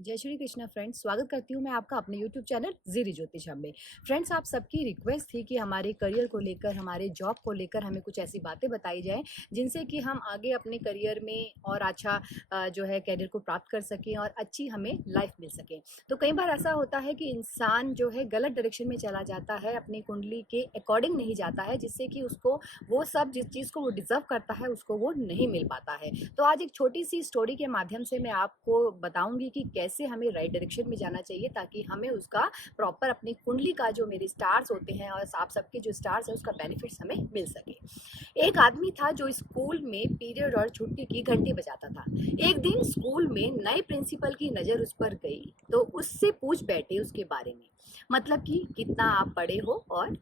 जय श्री कृष्णा फ्रेंड्स, स्वागत करती हूँ मैं आपका अपने YouTube चैनल ज़ीरी ज्योतिष में। फ्रेंड्स, आप सबकी रिक्वेस्ट थी कि हमारे करियर को लेकर, हमारे जॉब को लेकर हमें कुछ ऐसी बातें बताई जाएं जिनसे कि हम आगे अपने करियर में और अच्छा जो है करियर को प्राप्त कर सकें और अच्छी हमें लाइफ मिल सके। तो कई बार ऐसा होता है कि इंसान जो है गलत डायरेक्शन में चला जाता है, अपनी कुंडली के अकॉर्डिंग नहीं जाता है, जिससे कि उसको वो सब जिस चीज़ को वो डिज़र्व करता है उसको वो नहीं मिल पाता है। तो आज एक छोटी सी स्टोरी के माध्यम से मैं आपको बताऊंगी कि कैसे हमें राइट डायरेक्शन में जाना चाहिए ताकि हमें उसका प्रॉपर अपनी कुंडली का जो मेरे स्टार्स होते हैं और आप सबके जो स्टार्स हैं उसका बेनिफिट्स हमें मिल सके। एक आदमी था जो स्कूल में पीरियड और छुट्टी की घंटी बजाता था। एक दिन स्कूल में नए प्रिंसिपल की नज़र उस पर गई तो उससे पूछ बैठे उसके बारे में, मतलब कि कितना आप पढ़े हो, और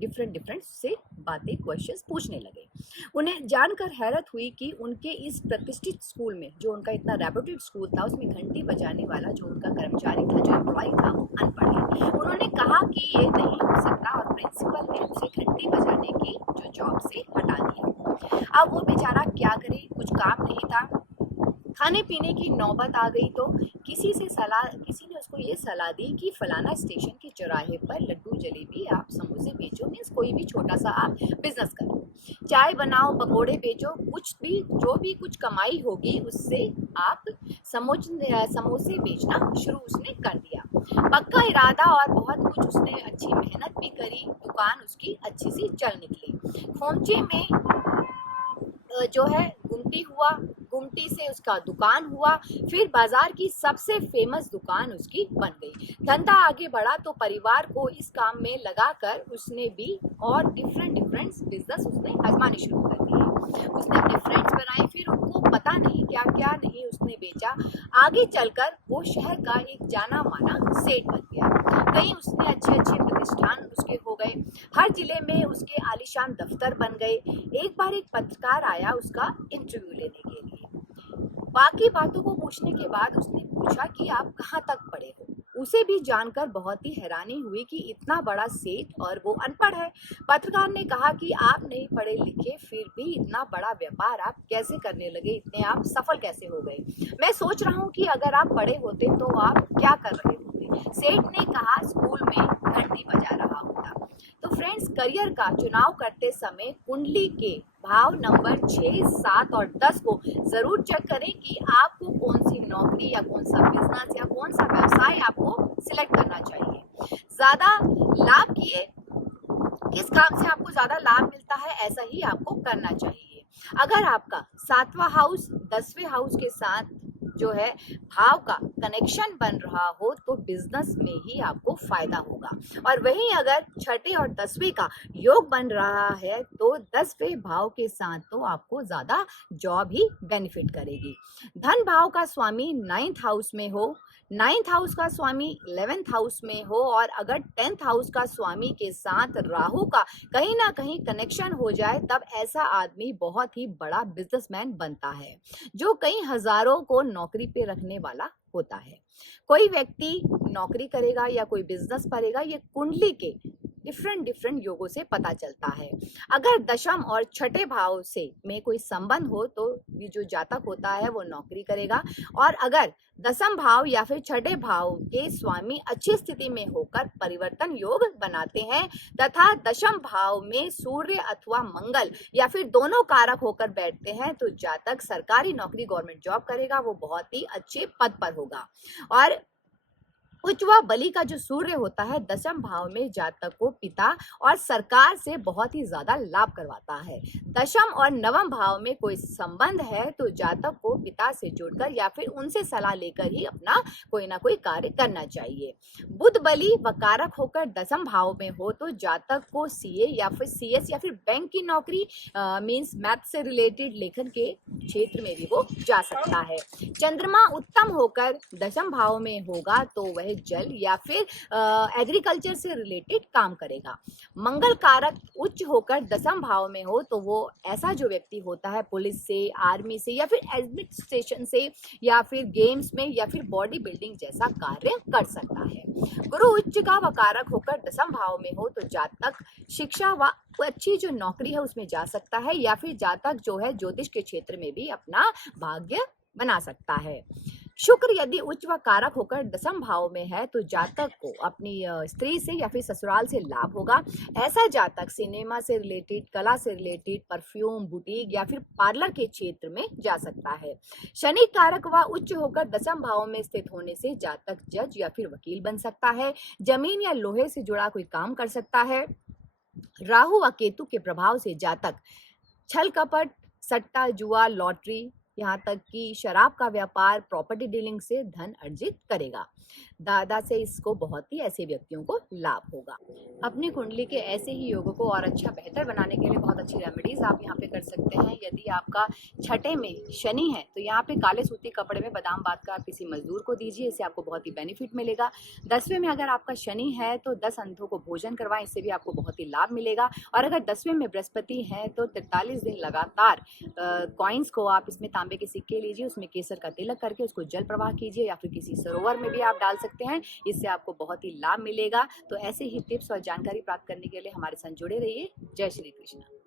डिफरेंट डिफरेंट से बातें क्वेश्चंस पूछने लगे। उन्हें जानकर हैरत हुई कि उनके इस प्रतिष्ठित स्कूल में, जो उनका इतना रेप्यूटेड स्कूल था, उसमें घंटी बजाने वाला जो उनका कर्मचारी था, जो एम्प्लॉय था, वो अनपढ़ है। उन्होंने कहा कि ये नहीं हो सकता और प्रिंसिपल ने उसे घंटी बजाने की जो जॉब से हटा दिया। अब वो बेचारा क्या करे, कुछ काम नहीं था। खाने पीने की नौबत आ गई तो किसी ने उसको ये सलाह दी कि फलाना स्टेशन के चौराहे पर लड्डू जलेबी आप समोसे बेचो, मीन्स कोई भी छोटा सा आप बिजनेस करो, चाय बनाओ, पकोड़े बेचो, कुछ भी जो भी कुछ कमाई होगी उससे आप समोसे बेचना शुरू उसने कर दिया। पक्का इरादा और बहुत कुछ उसने अच्छी मेहनत भी करी, दुकान उसकी अच्छी सी चल निकली। खोमचे में जो है गुमटी से उसका दुकान हुआ, फिर बाजार की सबसे फेमस दुकान उसकी बन गई। धंधा आगे बढ़ा तो परिवार को इस काम में लगाकर उसने भी और डिफरेंट डिफरेंट बिजनेस उसने आजमाने शुरू कर दिए। उसने अपने फ्रेंड्स बनाए, फिर उनको पता नहीं क्या क्या नहीं उसने बेचा। आगे चलकर वो शहर का एक जाना माना सेठ बन गया। कहीं उसने अच्छे अच्छे प्रतिष्ठान उसके हो गए, हर जिले में उसके आलीशान दफ्तर बन गए। एक बार एक पत्रकार आया उसका इंटरव्यू लेने के लिए। बाकी बातों को पूछने के बाद उसने पूछा कि आप कहाँ तक पढ़े हो। उसे भी जानकर बहुत ही हैरानी हुई कि इतना बड़ा सेठ और वो अनपढ़ है। पत्रकार ने कहा कि आप नहीं पढ़े लिखे फिर भी इतना बड़ा व्यापार आप कैसे करने लगे, इतने आप सफल कैसे हो गए। मैं सोच रहा हूँ कि अगर आप पढ़े होते तो आप क्या कर रहे होते। सेठ ने कहा, स्कूल में घंटी बजा रहा होता। तो फ्रेंड्स, करियर का चुनाव करते समय कुंडली के भाव नंबर 6, 7 और 10 को जरूर चेक करें कि आपको कौन सी नौकरी या कौन सा बिजनेस या कौन सा व्यवसाय आपको सिलेक्ट करना चाहिए। ज्यादा लाभ किए, किस काम से आपको ज्यादा लाभ मिलता है ऐसा ही आपको करना चाहिए। अगर आपका 7वां हाउस 10वें हाउस के साथ जो है भाव का कनेक्शन बन रहा हो तो बिजनेस में ही आपको फायदा होगा, और वहीं अगर 6ठे और 10वें का योग बन रहा है तो 10वें भाव के साथ तो आपको ज्यादा जॉब ही बेनिफिट करेगी। धन भाव का स्वामी 9th हाउस में हो, 9th हाउस का स्वामी 11th हाउस में हो, और अगर 10th हाउस का स्वामी के साथ राहु का कहीं ना कहीं कनेक्शन हो जाए तब ऐसा आदमी बहुत ही बड़ा बिजनेसमैन बनता है, जो कई हजारों को नौकरी पे रखने वाला होता है। कोई व्यक्ति नौकरी करेगा या कोई बिजनेस करेगा, ये कुंडली के डिफरेंट डिफरेंट योगों से पता चलता है। अगर दशम और 6ठे भाव से में कोई संबंध हो तो ये जो जातक होता है वो नौकरी करेगा, और अगर दसम भाव या फिर 6ठे भाव के स्वामी अच्छी स्थिति में होकर परिवर्तन योग बनाते हैं तथा दशम भाव में सूर्य अथवा मंगल या फिर दोनों कारक होकर बैठते हैं तो जातक सरकारी नौकरी, गवर्नमेंट जॉब करेगा, वो बहुत ही अच्छे पद पर होगा। और उच्चवा बलि का जो सूर्य होता है दशम भाव में जातक को पिता और सरकार से बहुत ही ज्यादा लाभ करवाता है। दशम और नवम भाव में कोई संबंध है तो जातक को पिता से जुड़कर या फिर उनसे सलाह लेकर ही अपना कोई ना कोई कार्य करना चाहिए। बुध बलि वकारक होकर दशम भाव में हो तो जातक को सीए या फिर सीएस या फिर बैंक की नौकरी, मींस मैथ से रिलेटेड लेखन के क्षेत्र में भी वो जा सकता है। चंद्रमा उत्तम होकर दशम भाव में होगा तो वह जल या फिर एग्रीकल्चर से रिलेटेड काम करेगा। मंगल कारक उच्च होकर दसम भाव में हो तो वो ऐसा जो व्यक्ति होता है पुलिस से, आर्मी से या फिर एडमिनिस्ट्रेशन से या फिर गेम्स में या फिर बॉडी बिल्डिंग जैसा कार्य कर सकता है। गुरु उच्च का वकारक होकर दसम भाव में हो तो जातक शिक्षा व अच्छी जो नौकरी है उसमें जा सकता है, या फिर जातक जो है ज्योतिष के क्षेत्र में भी अपना भाग्य बना सकता है। शुक्र यदि उच्च व कारक होकर दसम भाव में है तो जातक को अपनी स्त्री से या फिर ससुराल से लाभ होगा। ऐसा जातक सिनेमा से रिलेटेड, कला से रिलेटेड, परफ्यूम, बुटीक या फिर पार्लर के क्षेत्र में जा सकता है। शनि कारक व उच्च होकर दसम भाव में स्थित होने से जातक जज या फिर वकील बन सकता है। जमीन या लोहे से जुड़ा कोई काम कर सकता है। राहु व केतु के प्रभाव से जातक छल कपट, सट्टा, जुआ, लॉटरी, यहाँ तक कि शराब का व्यापार, प्रॉपर्टी डीलिंग से धन अर्जित करेगा। दादा से इसको बहुत ही ऐसे व्यक्तियों को लाभ होगा। अपनी कुंडली के ऐसे ही योगों को और अच्छा बेहतर बनाने के लिए बहुत अच्छी रेमेडीज आप यहाँ पे कर सकते हैं। यदि आपका छठे में शनि है तो यहाँ पे काले सूती कपड़े में बादाम बात का आप किसी मजदूर को दीजिए, इससे आपको बहुत ही बेनिफिट मिलेगा। 10वें में अगर आपका शनि है तो 10 अंधों को भोजन करवाएं, इससे भी आपको बहुत ही लाभ मिलेगा। और अगर 10वें में बृहस्पति है तो 43 दिन लगातार कॉइन्स को आप इसमें तांबे के सिक्के लीजिए, उसमें केसर का तिलक करके उसको जल प्रवाह कीजिए या फिर किसी सरोवर में भी आप डाल सकते हैं, इससे आपको बहुत ही लाभ मिलेगा। तो ऐसे ही टिप्स और जानकारी प्राप्त करने के लिए हमारे साथ जुड़े रहिए। जय श्री कृष्ण।